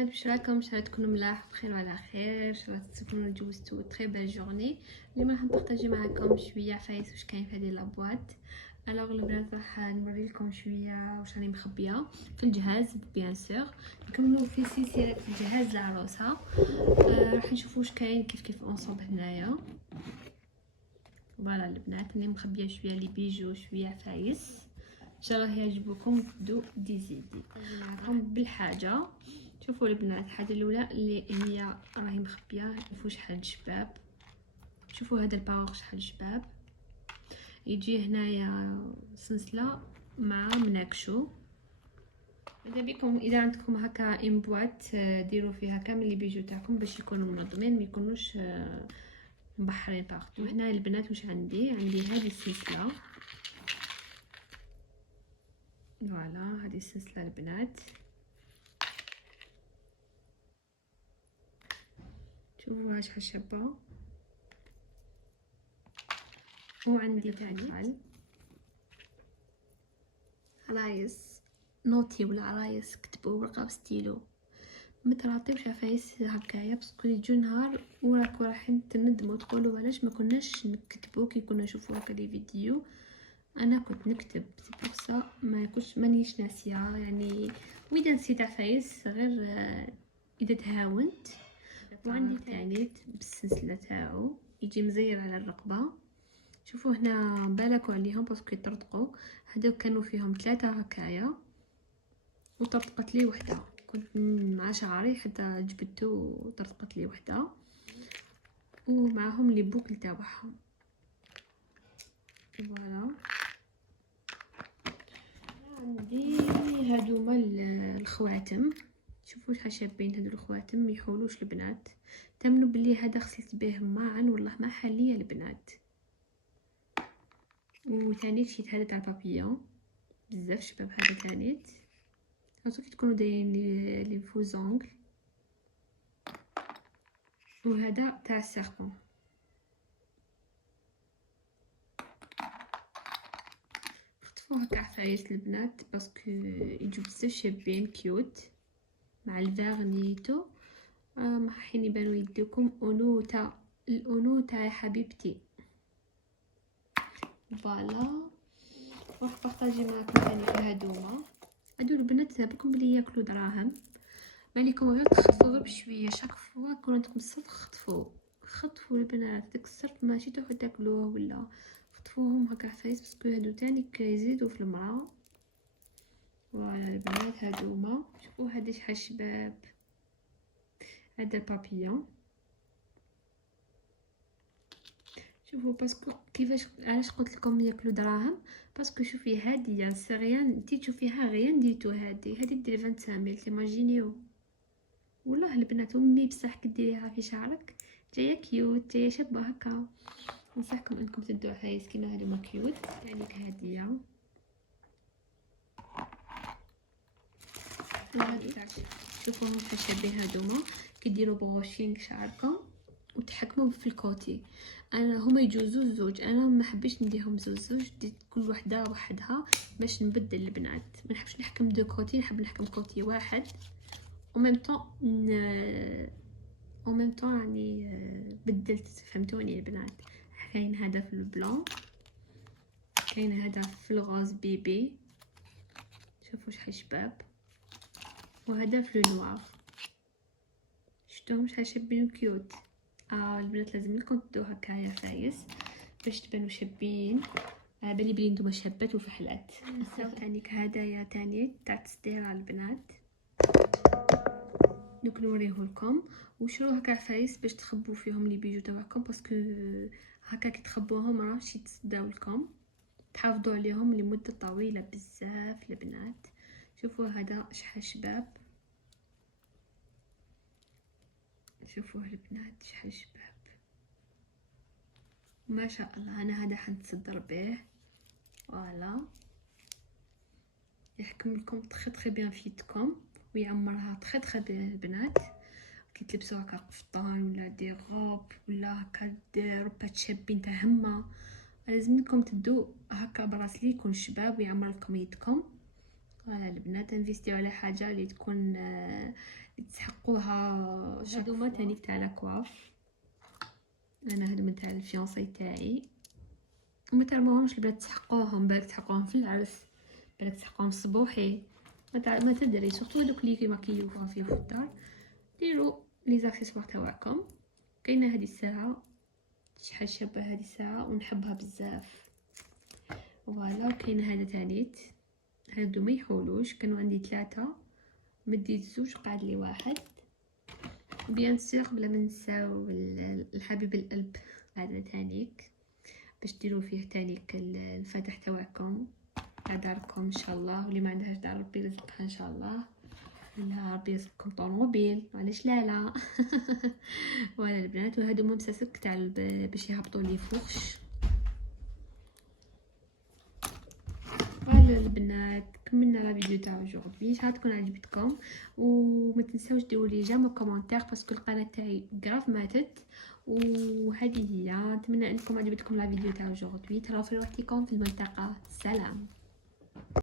البنات، واش راكم؟ ان شاء الله تكونوا ملاح بخير وعلى خير، ان شاء الله تكونوا جوزتوا تري بال جورني. اليوم راح نبارطاجي معكم شويه عفايس واش كاين في هذه لابواط. الوغ البنات راح نوري لكم شويه واش راني مخبيه في الجهاز بيان سور. نكملوا في سلسله الجهاز العروسه. راح نشوفوا واش كاين كيف اونصوب هنايا. فوالا البنات، راني مخبيه شويه لي بيجو شويه عفايس، ان شاء الله يعجبكم تبدو ديزيدي معكم بالحاجه. شوفوا البنات، الحاجه الاولى اللي هي راهي مخبيه، شوفوا شحال شباب، شوفوا هذا الباور شحال شباب. يجي هنايا سلسله مع مناكشو. اذا بكم اذا عندكم هكا ان بواط ديروا فيها كامل لي بيجو تاعكم باش يكونوا منظمين، ما يكونوش مبحرين بارتو. هنا البنات واش عندي هذه السلسله، فوالا هذه السلسله البنات. شوفوها شحال شابه. وعندي تاني عرايس نوتي ولا عرايس كتبوا ورقه بستيلو، متراطيوش عفايس هكايا باسكو يجو نهار وراكو رايحين تندموا تقولوا علاش ما كناش نكتبوا كي كنا نشوفوا هكا لي فيديو. انا كنت نكتب سي بور سا ما كنتش مانيش ناسيه يعني، واذا نسيت عفايس غير اذا تهاونت. وعندي تاني بالسلسله تاعو يجي مزير على الرقبه. شوفوا هنا بالكوا عليهم باسكو يطرطقوا، هذو كانوا فيهم 3 هكايا وطرطقت لي وحده، كنت مع شعري حتى جبدته وطرطقت لي وحده، ومعهم لي بوكل تاعهم. فوالا عندي هادوما الخواتم، شوفوا شحال شابين هادو الخواتم، ما يحولوش البنات. تمنوا بلي هذا غسلت به معا والله ما حاليا البنات. وثاني شيت هذا تاع بابيون بزاف شباب، هذا ثاني هاتو كي تكونوا دايرين لي فوزونغل. وهذا تاع السيربون. خطفوا هكا عفايس البنات باسكو يجوا بزاف شابين كيوت مع الفيرنيتو. ما حين يبانوا يديكم انوثه، الانوثه يا حبيبتي. فوالا راح بارطاجي معكم ثاني هادو البنات بالكم بلي ياكلوا دراهم، مالكم غير تخطفوا غير بشويه شاك فوا كون عندكم الصرف خطفوا البنات داك الصرف ماشي تروحوا تاكلوه ولا خطفوهم هكا عفايس باسكو هادو تاني كيزيدوا في المراه. فوالا البنات هادوما، شوفوا هادي شحال شباب. هذا البابيون شوفوا باسكو كيفاش علاش قلت لكم ياكلوا دراهم، باسكو شوفي هادي سيريان انتي تشوفيها غير نديتو هادي دير 25 ميل تيماجينيو. والله البنات امي بصح كديريها في شعرك جايه كيوت جايه شابه هكا. ننصحكم انكم تدوا عفايس كيما هادوما كيوت يعني كهديه. شوفوا شحال شابين هادوما، كديروا بروشينغ شعركم وتحكموا في الكوتي. انا هما يجوزوا زوج، انا ما حبيتش نديهم زوج ديت كل وحده وحدها باش نبدل البنات، ما نحبش نحكم دو كوتي، نحب نحكم كوتي واحد او ميم طون يعني بدلت. فهمتوني البنات؟ كاين هذا في البلون، كاين هذا في الغاز بيبي، شوفوا شحال شباب، وهذا في النوار، شفتوهم شحال شابين وكيوت. البنات لازم لكم تدو هكايا عفايس باش تبانوا شابين. بالي بلي نتوما شابات وفحلات. ثاني هدايا تاني تاع تصدير على البنات، دوك نوريه لكم. وشرو هكا عفايس باش تخبوا فيهم لي بيجو تاعكم باسكو هكا كي تخبوهم راهش يتصداو لكم، تحافظوا عليهم لمده طويله بزاف البنات. شوفوا هذا شحال شباب، شوفوا البنات شحال شباب ما شاء الله. انا هذا حنتصدر به، فوالا يحكم لكم تري بيان في يدكم ويعمرها تري بيان البنات. كي تلبسوا هكا قفطان ولا دي غوب ولا هكا روبات شابين تاع همه، لازم لكم تدو هكا براسلي يكون شباب ويعمر لكم يدكم. فوالا البنات انفيستيو على حاجه اللي تكون اللي تسحق تحقوها. هادوما تانيك تاع لاكواف، انا هادو من تاع الفيونسي تاعي، وما ترموهمش البنات تحقوهم، بالك تحقوهم في العرس، بالك تحقوهم الصبوحي، ما تدري. سورتو هادوك اللي يماكيو في الدار، ديروا لي زاكسيسوار تاعكم. كاينه هذه الساعه شحال شابه هذه الساعه ونحبها بزاف. فوالا كاينه هذا تانيت، هادو ما يحولوش، كانوا عندي 3 مديت 2 قعد لي 1. بيان سور بلا ما نساو الحبيب القلب هذا تانيك باش ديروا فيه تانيك الفاتح تاعكم تاع داركم ان شاء الله، واللي ما عندهاش دار ربي يرزقها ان شاء الله، ولا ربي يرزقكم طوموبيل علاش لا. ولا البنات، وهادو ممسسك تاع باش يهبطوا لي فوقش. فوالا البنات كملنا لا فيديو تاع aujourd'hui، ان شاء الله تكون عجبتكم، وما تنساوش ديروا لي جيم وكومونتير باسكو القناه تاعي غراف ماتت. وهذه هي، نتمنى انكم عجبتكم لا فيديو تاع aujourd'hui، تراو في وقتكم في المنطقه، سلام.